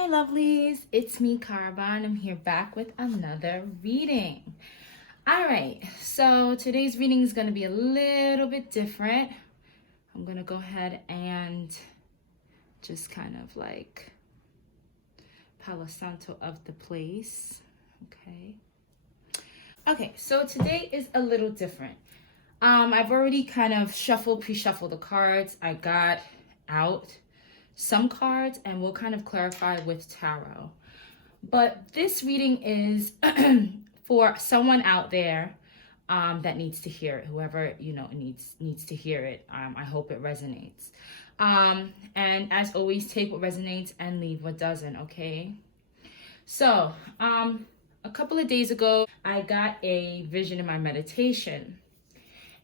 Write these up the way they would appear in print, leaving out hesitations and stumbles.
my lovelies, it's me, Carbon. I'm here back with another reading. All right, so today's reading is going to be a little bit different. I'm going to go ahead and just kind of like Palo Santo of the place. Okay, so today is a little different. I've already kind of pre-shuffled the cards. I got out some cards and we'll kind of clarify with tarot. But this reading is for someone out there that needs to hear it. Whoever, needs to hear it. I hope it resonates. And as always, take what resonates and leave what doesn't, okay? So, a couple of days ago, I got a vision in my meditation.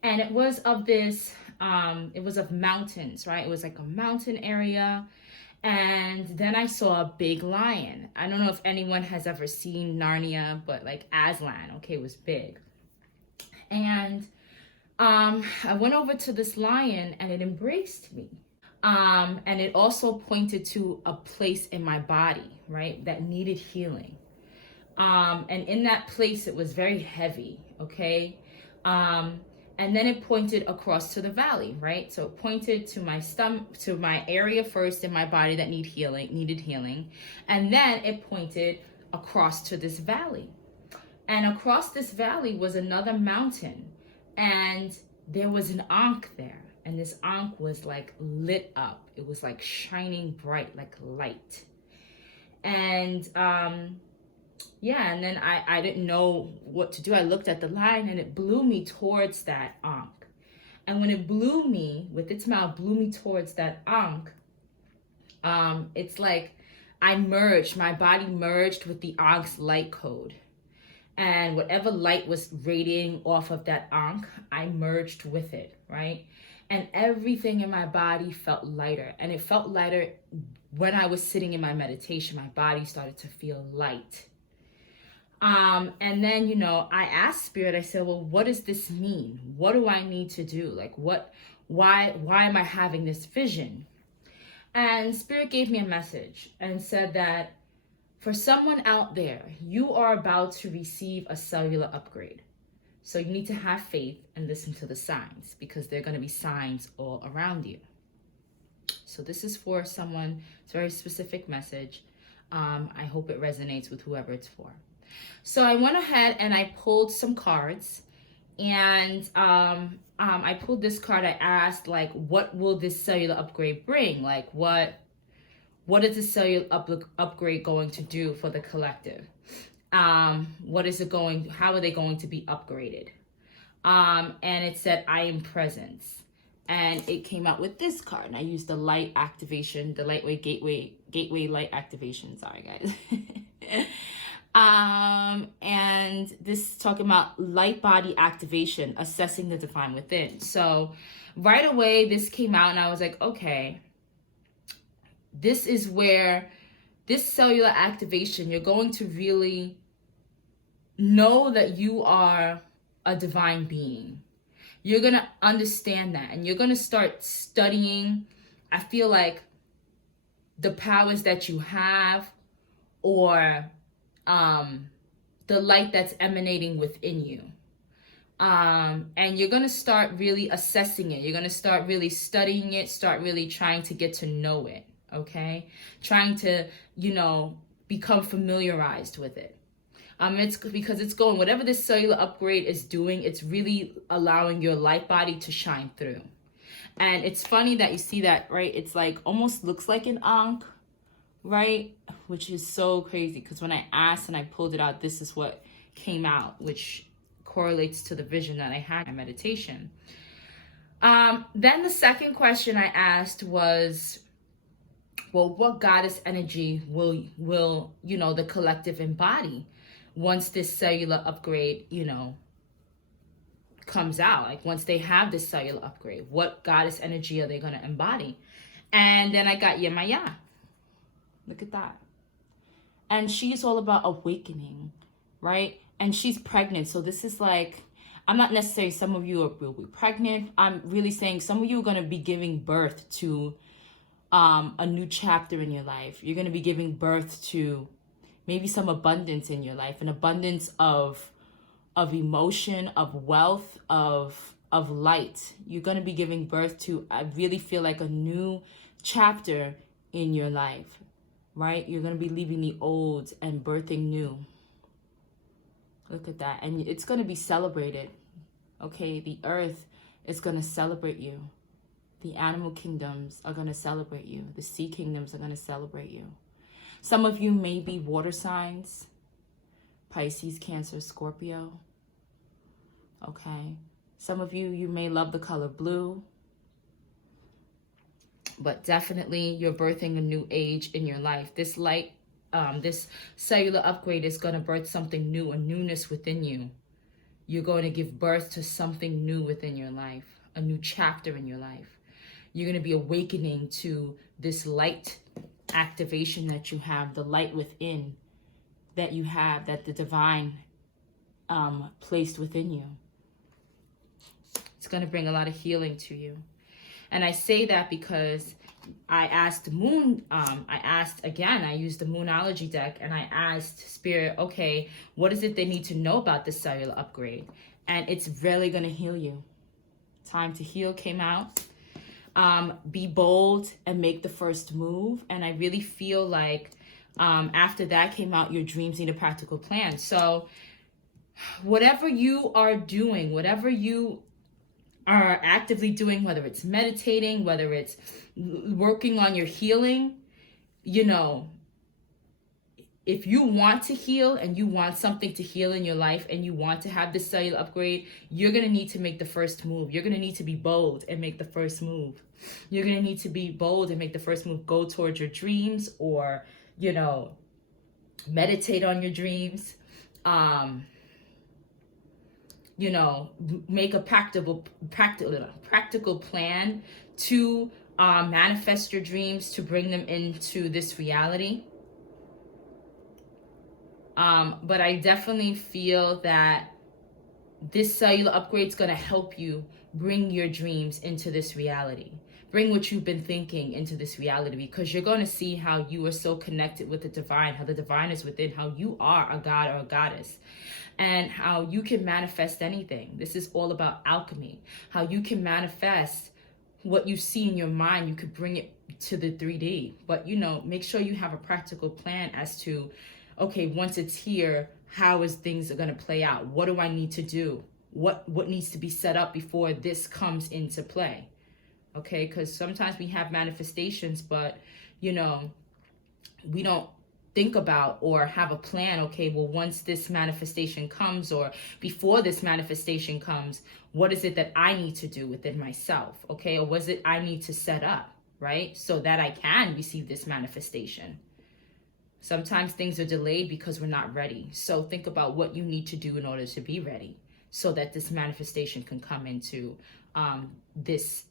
And it was of this, it was of mountains, right? It was like a mountain area. And then I saw a big lion. I don't know if anyone has ever seen Narnia, but like Aslan, okay, it was big. And I went over to this lion and it embraced me. And it also pointed to a place in my body, right, that needed healing. And in that place, it was very heavy, okay? And then it pointed across to the valley, right? So it pointed to my stomach, to my area first in my body that needed healing. And then it pointed across to this valley. And across this valley was another mountain. And there was an Ankh there. And this Ankh was like lit up. It was like shining bright, like light. And and then I didn't know what to do. I looked at the line and it blew me towards that Ankh. And when it blew me, with its mouth, blew me towards that Ankh, it's like my body merged with the Ankh's light code. And whatever light was radiating off of that Ankh, I merged with it, right? And everything in my body felt lighter. And it felt lighter when I was sitting in my meditation. My body started to feel light. And then, I asked Spirit, I said, well, what does this mean? What do I need to do? Like, why am I having this vision? And Spirit gave me a message and said that for someone out there, you are about to receive a cellular upgrade. So you need to have faith and listen to the signs because there are going to be signs all around you. So this is for someone. It's a very specific message. I hope it resonates with whoever it's for. So I went ahead and I pulled some cards, and I pulled this card. I asked, like, what will this cellular upgrade bring? Like, what is the cellular upgrade going to do for the collective? How are they going to be upgraded? And it said, I am presence. And it came out with this card. And I used the light activation, the lightweight gateway light activation. Sorry, guys. And this is talking about light body activation, assessing the divine within. So right away, this came out and I was like, okay, this is where this cellular activation, you're going to really know that you are a divine being. You're going to understand that and you're going to start studying, I feel like, the powers that you have, or the light that's emanating within you. And you're going to start really assessing it. You're going to start really studying it, start really trying to get to know it, okay? Trying to, become familiarized with it. It's because it's going, whatever this cellular upgrade is doing, it's really allowing your light body to shine through. And it's funny that you see that, right? It's like, almost looks like an Ankh, right? Which is so crazy because when I asked and I pulled it out, this is what came out, which correlates to the vision that I had in meditation. Then the second question I asked was, well, what goddess energy will the collective embody once this cellular upgrade, comes out? Like, once they have this cellular upgrade, what goddess energy are they going to embody? And then I got Yemaya. Look at that. And she's all about awakening, right? And she's pregnant. So this is like, I'm not necessarily, some of you will be pregnant. I'm really saying some of you are going to be giving birth to a new chapter in your life. You're going to be giving birth to maybe some abundance in your life, an abundance of emotion, of wealth, of light. You're going to be giving birth to, I really feel like, a new chapter in your life, right? You're going to be leaving the old and birthing new. Look at that. And it's going to be celebrated. Okay, the earth is going to celebrate you. The animal kingdoms are going to celebrate you. The sea kingdoms are going to celebrate you. Some of you may be water signs. Pisces, Cancer, Scorpio. Okay. Some of you, you may love the color blue. But definitely you're birthing a new age in your life. This light, this cellular upgrade is going to birth something new, a newness within you. You're going to give birth to something new within your life, a new chapter in your life. You're going to be awakening to this light activation that you have, the light within that you have, that the divine placed within you. It's going to bring a lot of healing to you. And I say that because I asked Moon, I used the Moonology deck, and I asked Spirit, okay, what is it they need to know about this cellular upgrade? And it's really going to heal you. Time to Heal came out. Be bold and make the first move. And I really feel like after that came out, your dreams need a practical plan. So whatever you are doing, whatever you are actively doing, whether it's meditating, whether it's working on your healing, you know, if you want to heal and you want something to heal in your life and you want to have this cellular upgrade, you're going to need to make the first move. You're going to need to be bold and make the first move. You're going to need to be bold and make the first move. Go towards your dreams, or, you know, meditate on your dreams. You know, make a practical plan to manifest your dreams, to bring them into this reality. But I definitely feel that this cellular upgrade is going to help you bring your dreams into this reality. Bring what you've been thinking into this reality, because you're going to see how you are so connected with the divine, how the divine is within, how you are a god or a goddess, and how you can manifest anything. This is all about alchemy, how you can manifest what you see in your mind. You could bring it to the 3D, but, you know, make sure you have a practical plan as to, okay, once it's here, how is things are going to play out? What do I need to do? What needs to be set up before this comes into play? Okay, because sometimes we have manifestations, but, you know, we don't think about or have a plan. Okay, well, once this manifestation comes, or before this manifestation comes, what is it that I need to do within myself? Okay, or was it I need to set up, right, so that I can receive this manifestation? Sometimes things are delayed because we're not ready. So think about what you need to do in order to be ready, so that this manifestation can come into this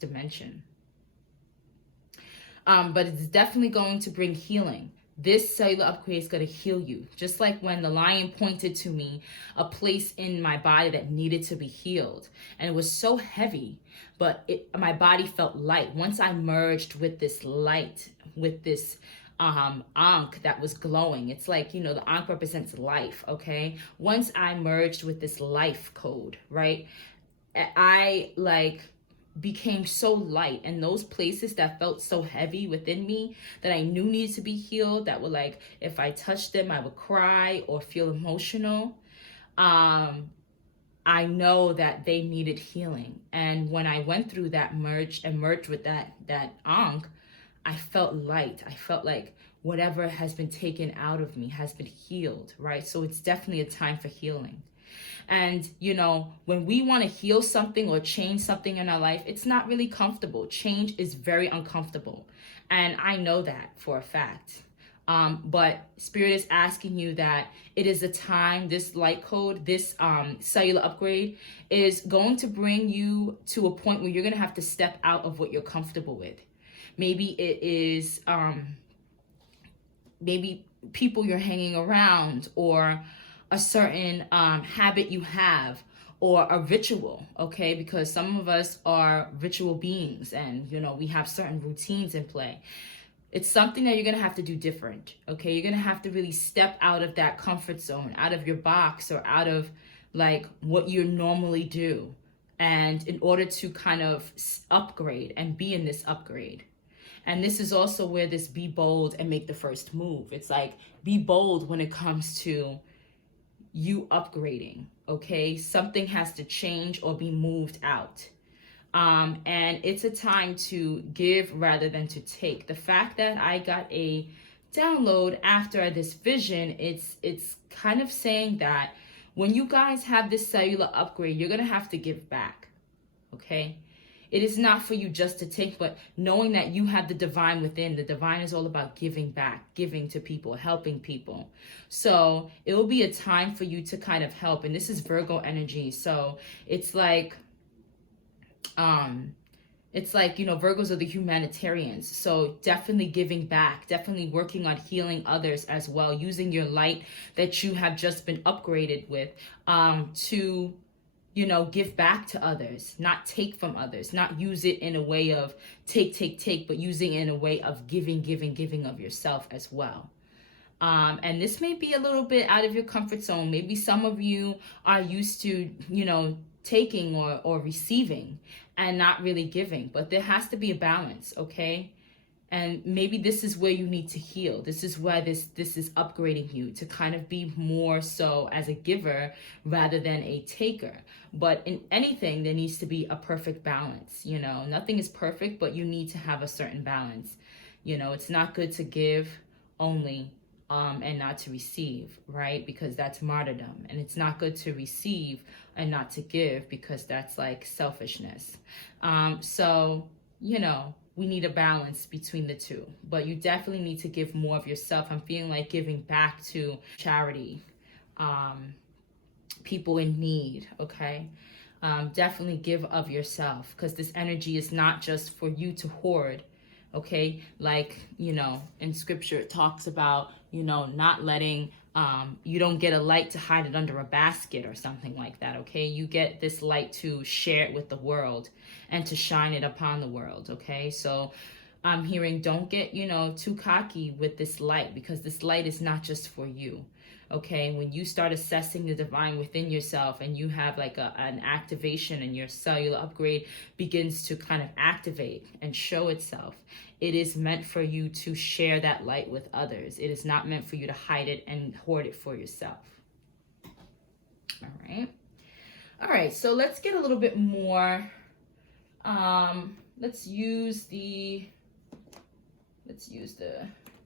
dimension. But it's definitely going to bring healing. This cellular upgrade is going to heal you. Just like when the lion pointed to me a place in my body that needed to be healed. And it was so heavy, but my body felt light. Once I merged with this light, with this ankh that was glowing. It's like, you know, the ankh represents life, okay? Once I merged with this life code, right? I became so light, and those places that felt so heavy within me that I knew needed to be healed, that were like, if I touched them I would cry or feel emotional, I know that they needed healing. And when I went through that merged with that ankh, I felt light. I felt like whatever has been taken out of me has been healed, right? So it's definitely a time for healing. And, you know, when we want to heal something or change something in our life, it's not really comfortable. Change is very uncomfortable. And I know that for a fact. But Spirit is asking you that it is a time, this light code, this cellular upgrade is going to bring you to a point where you're going to have to step out of what you're comfortable with. Maybe it is maybe people you're hanging around, or a certain habit you have, or a ritual, okay? Because some of us are ritual beings and, we have certain routines in play. It's something that you're going to have to do different, okay? You're going to have to really step out of that comfort zone, out of your box, or out of like what you normally do. And in order to kind of upgrade and be in this upgrade. And this is also where this be bold and make the first move. It's like, be bold when it comes to you upgrading, okay? Something has to change or be moved out. And it's a time to give rather than to take. The fact that I got a download after this vision, it's kind of saying that when you guys have this cellular upgrade, you're going to have to give back, okay? It is not for you just to take, but knowing that you have the divine within. The divine is all about giving back, giving to people, helping people. So it will be a time for you to kind of help. And this is Virgo energy. So it's like, Virgos are the humanitarians. So definitely giving back, definitely working on healing others as well, using your light that you have just been upgraded with, to, give back to others, not take from others, not use it in a way of take, but using it in a way of giving of yourself as well. And this may be a little bit out of your comfort zone. Maybe some of you are used to, taking or receiving and not really giving, but there has to be a balance, okay? And maybe this is where you need to heal. This is why this is upgrading you to kind of be more so as a giver rather than a taker. But in anything, there needs to be a perfect balance. Nothing is perfect, but you need to have a certain balance. It's not good to give only and not to receive, right? Because that's martyrdom. And it's not good to receive and not to give, because that's like selfishness. So, we need a balance between the two, but you definitely need to give more of yourself. I'm feeling like giving back to charity, people in need, okay? Definitely give of yourself, because this energy is not just for you to hoard, okay? Like, in scripture, it talks about, not letting, you don't get a light to hide it under a basket or something like that, okay? You get this light to share it with the world and to shine it upon the world, okay? So I'm hearing, don't get, too cocky with this light, because this light is not just for you, okay? When you start assessing the divine within yourself and you have like an activation and your cellular upgrade begins to kind of activate and show itself, it is meant for you to share that light with others. It is not meant for you to hide it and hoard it for yourself. All right, so let's get a little bit more. Let's use the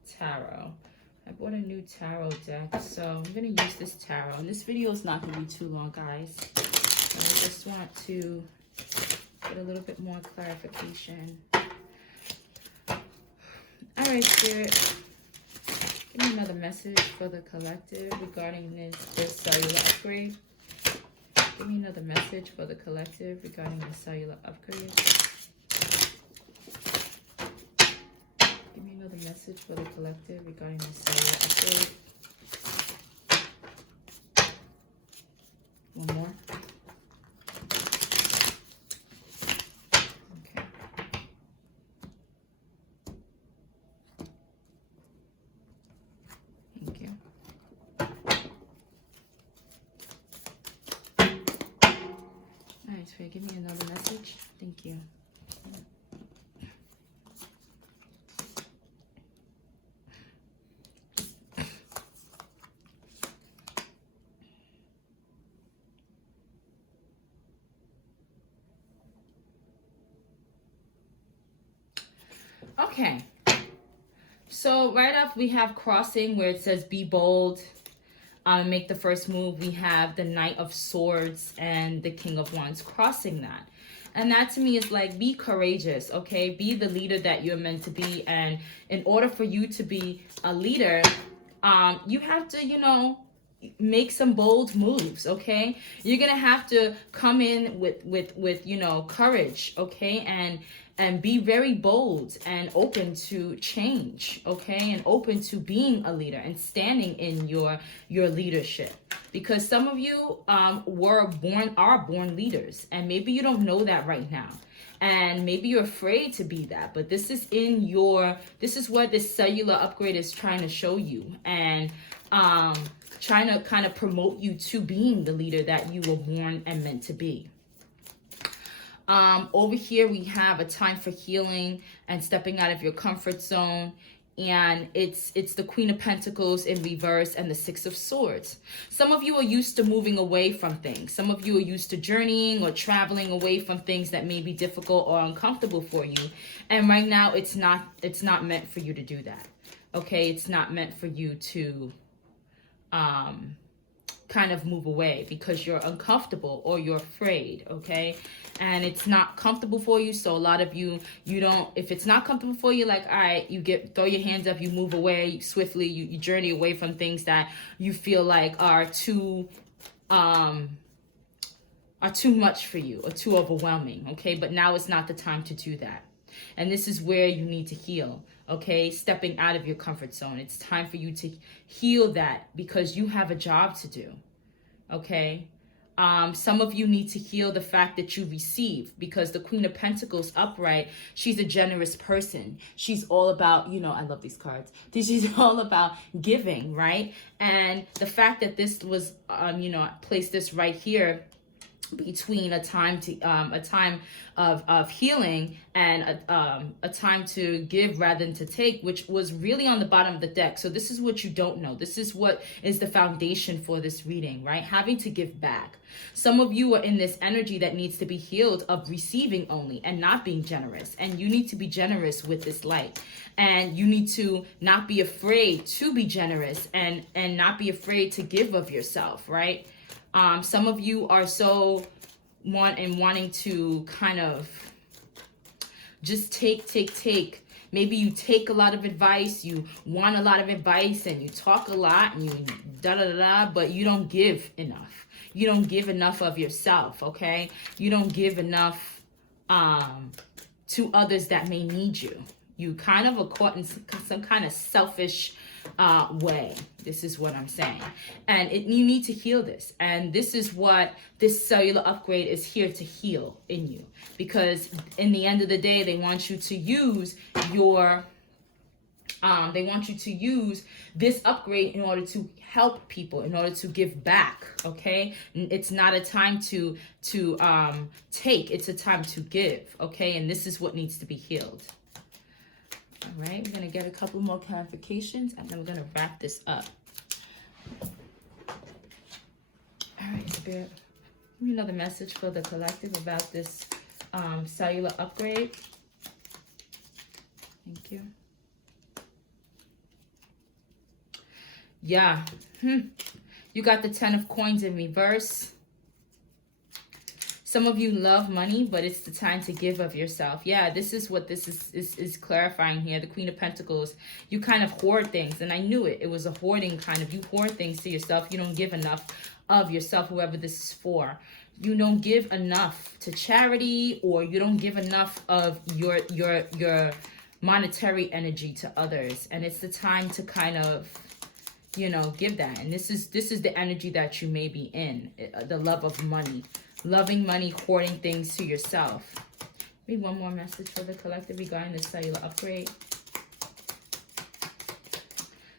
tarot. I bought a new tarot deck, so I'm going to use this tarot. And this video is not going to be too long, guys. I just want to get a little bit more clarification. All right, Spirit. Give me another message for the collective regarding this cellular upgrade. Give me another message for the collective regarding the cellular upgrade. Give me another message for the collective regarding the cellular upgrade. One more. Okay. Thank you. All right, so give me another message. Thank you. Okay, so right off we have crossing where it says be bold, make the first move. We have the Knight of Swords and the King of Wands crossing that. And that to me is like, be courageous, okay? Be the leader that you're meant to be. And in order for you to be a leader, you have to, make some bold moves, okay? You're gonna have to come in with courage, okay? and be very bold and open to change, okay? And open to being a leader and standing in your leadership. Because some of you are born leaders, and maybe you don't know that right now. And maybe you're afraid to be that, but this is what this cellular upgrade is trying to show you, and trying to kind of promote you to being the leader that you were born and meant to be. Over here we have a time for healing and stepping out of your comfort zone. And it's the Queen of Pentacles in reverse and the Six of Swords. Some of you are used to moving away from things. Some of you are used to journeying or traveling away from things that may be difficult or uncomfortable for you. And right now it's not meant for you to do that. Okay, it's not meant for you to kind of move away because you're uncomfortable or you're afraid, okay? And it's not comfortable for you. So a lot of you don't, if it's not comfortable for you, like, all right, throw your hands up, you move away swiftly, you journey away from things that you feel like are too much for you or too overwhelming, okay? But now is not the time to do that. And this is where you need to heal, okay? Stepping out of your comfort zone. It's time for you to heal that because you have a job to do, okay? Some of you need to heal the fact that you receive, because the Queen of Pentacles upright, she's a generous person. She's all about, I love these cards. She's all about giving, right? And the fact that this was, place this right here between a time of healing and a time to give rather than to take, which was really on the bottom of the deck. So this is what you don't know. This is what is the foundation for this reading, right? Having to give back. Some of you are in this energy that needs to be healed of receiving only and not being generous. And you need to be generous with this light. And you need to not be afraid to be generous and not be afraid to give of yourself, right? Some of you are so wanting to kind of just take. Maybe you take a lot of advice, you want a lot of advice, and you talk a lot, and you but you don't give enough. You don't give enough of yourself, okay? You don't give enough to others that may need you. You kind of are caught in some kind of selfish way. This is what I'm saying. And you need to heal this. And this is what this cellular upgrade is here to heal in you. Because in the end of the day, they want you to use this upgrade in order to help people, in order to give back, okay? It's not a time to take, it's a time to give, okay? And this is what needs to be healed. All right, we're going to get a couple more clarifications, and then we're going to wrap this up. All right, Spirit. Give me another message for the collective about this cellular upgrade. Thank you. Yeah. You got the 10 of coins in reverse. Some of you love money, but it's the time to give of yourself. Yeah, this is what this is clarifying here. The Queen of Pentacles. You kind of hoard things, and I knew it. It was a hoarding kind of. You hoard things to yourself. You don't give enough of yourself, whoever this is for. You don't give enough to charity, or you don't give enough of your monetary energy to others. And it's the time to kind of, give that. And this is the energy that you may be in, the love of money. Loving money, hoarding things to yourself. Read one more message for the collective regarding the cellular upgrade.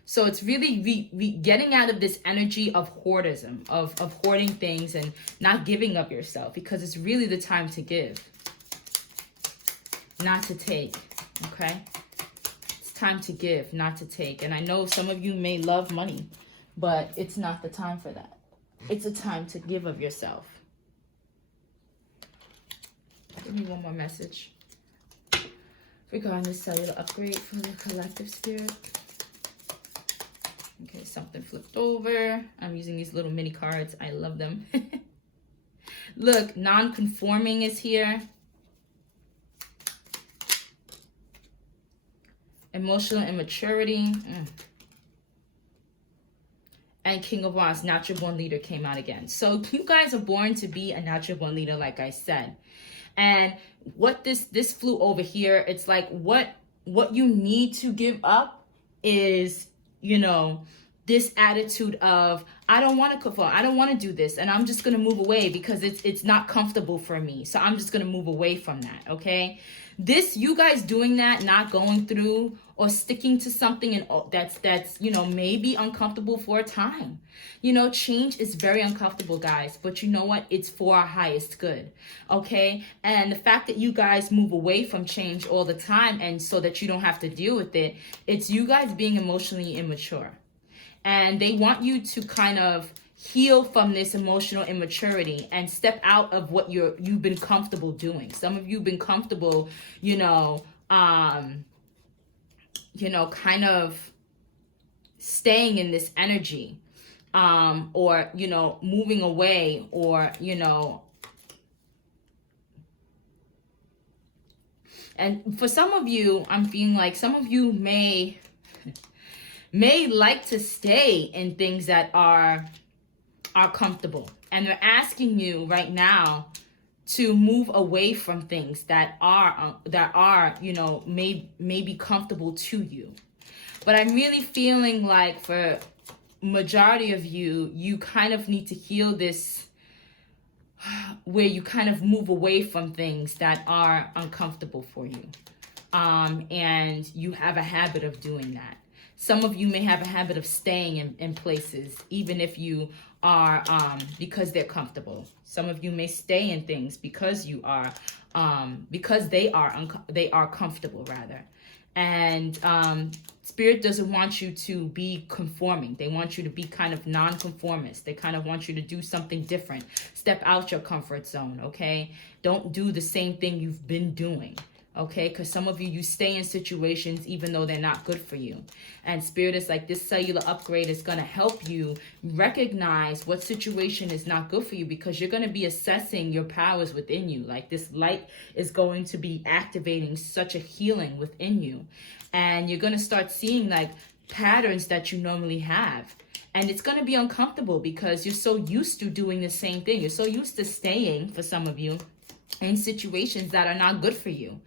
So it's really getting out of this energy of hoardism, of hoarding things and not giving up yourself, because it's really the time to give, not to take, okay? It's time to give, not to take. And I know some of you may love money, but it's not the time for that. It's a time to give of yourself. Give me one more message regarding the cellular upgrade for the collective, Spirit. Okay, something flipped over. I'm using these little mini cards. I love them. Look, non-conforming is here. Emotional immaturity. and King of Wands, natural born leader came out again. So you guys are born to be a natural born leader, like I said. And what this flew over here, it's like what you need to give up is, you know, this attitude of, I don't want to conform, I don't want to do this, and I'm just going to move away because it's not comfortable for me. So I'm just going to move away from that, okay? You guys doing that, not going through or sticking to something and that's you know, maybe uncomfortable for a time. You know, change is very uncomfortable, guys, but you know what? It's for our highest good, okay? And the fact that you guys move away from change all the time and so that you don't have to deal with it, it's you guys being emotionally immature. And they want you to kind of heal from this emotional immaturity and step out of what you've been comfortable doing. Some of you have been comfortable, kind of staying in this energy, or, moving away, or, and for some of you, I'm feeling like some of you may like to stay in things that are comfortable, and they're asking you right now to move away from things that are may be comfortable to you. But I'm really feeling like for majority of you, you kind of need to heal this, where you kind of move away from things that are uncomfortable for you, and you have a habit of doing that. Some of you may have a habit of staying in places, even if you are, because they're comfortable. Some of you may stay in things because you are, because they are comfortable, rather. And Spirit doesn't want you to be conforming. They want you to be kind of non-conformist. They kind of want you to do something different. Step out your comfort zone, okay? Don't do the same thing you've been doing. Okay, because some of you stay in situations even though they're not good for you. And Spirit is like, this cellular upgrade is going to help you recognize what situation is not good for you, because you're going to be assessing your powers within you. Like, this light is going to be activating such a healing within you. And you're going to start seeing like patterns that you normally have. And it's going to be uncomfortable because you're so used to doing the same thing. You're so used to staying, for some of you, in situations that are not good for you.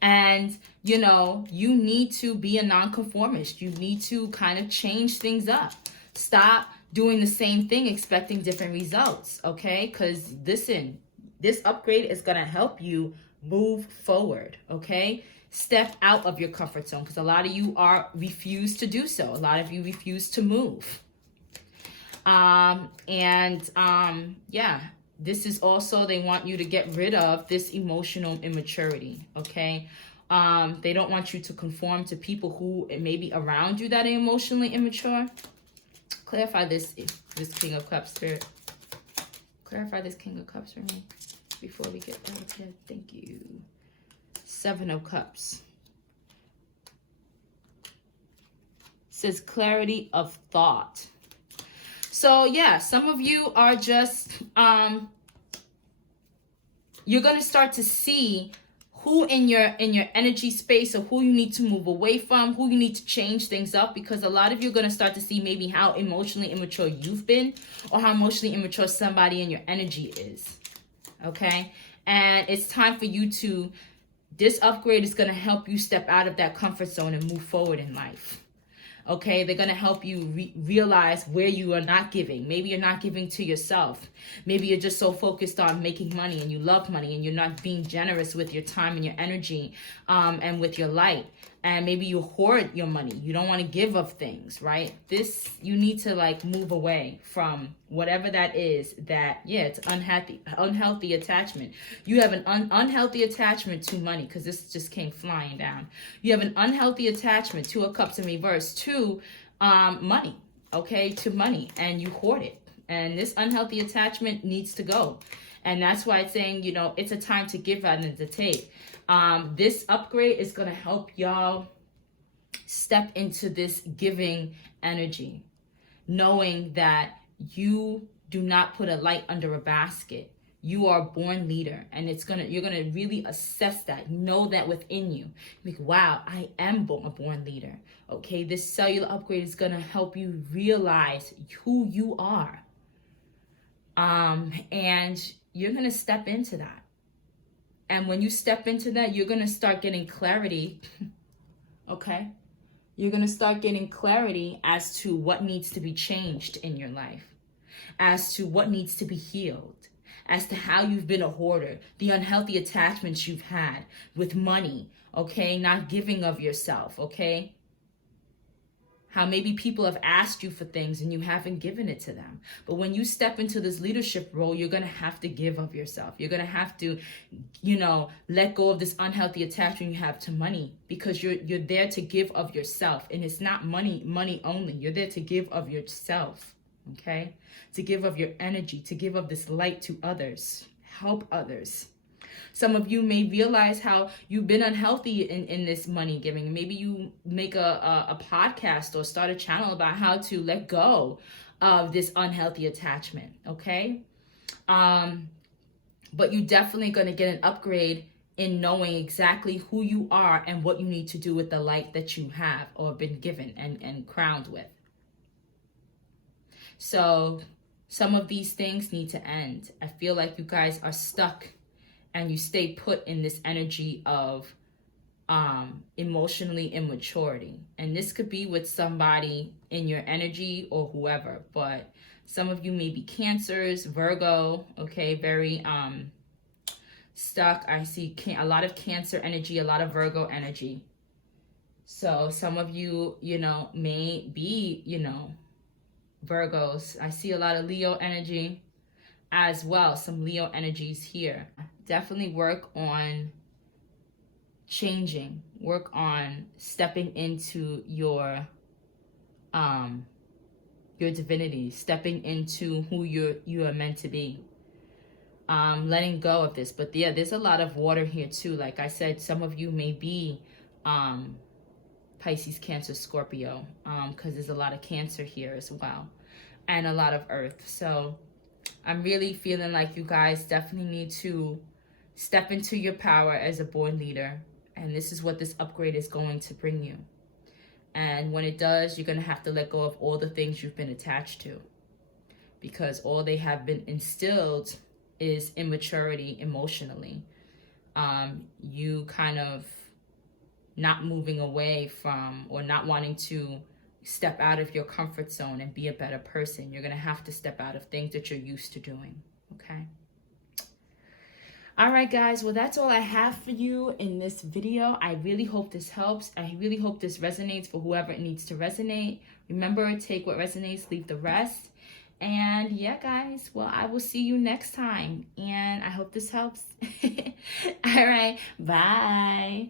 And, you need to be a nonconformist. You need to kind of change things up. Stop doing the same thing, expecting different results, okay? Because listen, this upgrade is going to help you move forward, okay? Step out of your comfort zone, because a lot of you refuse to do so. A lot of you refuse to move. Yeah. This is also, they want you to get rid of this emotional immaturity, okay? They don't want you to conform to people who may be around you that are emotionally immature. Clarify this King of Cups, Spirit. Clarify this King of Cups for me before we get out here. Thank you. 7 of Cups. It says clarity of thought. So yeah, some of you are just, you're going to start to see who in your energy space, or who you need to move away from, who you need to change things up, because a lot of you are going to start to see maybe how emotionally immature you've been, or how emotionally immature somebody in your energy is. Okay? And it's time for you to, this upgrade is going to help you step out of that comfort zone and move forward in life. Okay, they're going to help you realize where you are not giving. Maybe you're not giving to yourself. Maybe you're just so focused on making money, and you love money, and you're not being generous with your time and your energy, and with your light. And maybe you hoard your money. You don't want to give of things, right? You need to like move away from whatever that is that, yeah, it's unhealthy attachment. You have an unhealthy attachment to money, because this just came flying down. You have an unhealthy attachment, 2 of Cups in reverse, to money, okay, to money, and you hoard it. And this unhealthy attachment needs to go. And that's why it's saying, it's a time to give rather than to take. This upgrade is going to help y'all step into this giving energy, knowing that you do not put a light under a basket. You are a born leader, and you're gonna really assess that, know that within you. Like, wow, I am a born leader. Okay, this cellular upgrade is gonna help you realize who you are. And you're gonna step into that. And when you step into that, you're gonna start getting clarity. Okay? You're gonna start getting clarity as to what needs to be changed in your life, as to what needs to be healed, as to how you've been a hoarder, the unhealthy attachments you've had with money, okay? Not giving of yourself, okay? How maybe people have asked you for things and you haven't given it to them. But when you step into this leadership role, you're going to have to give of yourself. You're going to have to, let go of this unhealthy attachment you have to money, because you're there to give of yourself. And it's not money only. You're there to give of yourself, okay? To give of your energy, to give of this light to others, help others. Some of you may realize how you've been unhealthy in this money giving. Maybe you make a podcast or start a channel about how to let go of this unhealthy attachment, okay? But you're definitely going to get an upgrade in knowing exactly who you are and what you need to do with the light that you have or been given and crowned with. So some of these things need to end. I feel like you guys are stuck and you stay put in this energy of emotionally immaturity. And this could be with somebody in your energy or whoever, but some of you may be Cancers, Virgo, okay, very stuck. I see a lot of Cancer energy, a lot of Virgo energy. So some of you, may be, Virgos. I see a lot of Leo energy as well, some Leo energies here. Definitely work on changing, work on stepping into your divinity, stepping into who you are meant to be, letting go of this. But yeah, there's a lot of water here too. Like I said, some of you may be Pisces, Cancer, Scorpio, because there's a lot of Cancer here as well, and a lot of Earth. So I'm really feeling like you guys definitely need to step into your power as a born leader. And this is what this upgrade is going to bring you. And when it does, you're going to have to let go of all the things you've been attached to, because all they have been instilled is immaturity emotionally. You kind of not moving away from, or not wanting to step out of your comfort zone and be a better person. You're going to have to step out of things that you're used to doing, okay? All right, guys. Well, that's all I have for you in this video. I really hope this helps. I really hope this resonates for whoever it needs to resonate. Remember, take what resonates, leave the rest. And yeah, guys, well, I will see you next time. And I hope this helps. All right. Bye.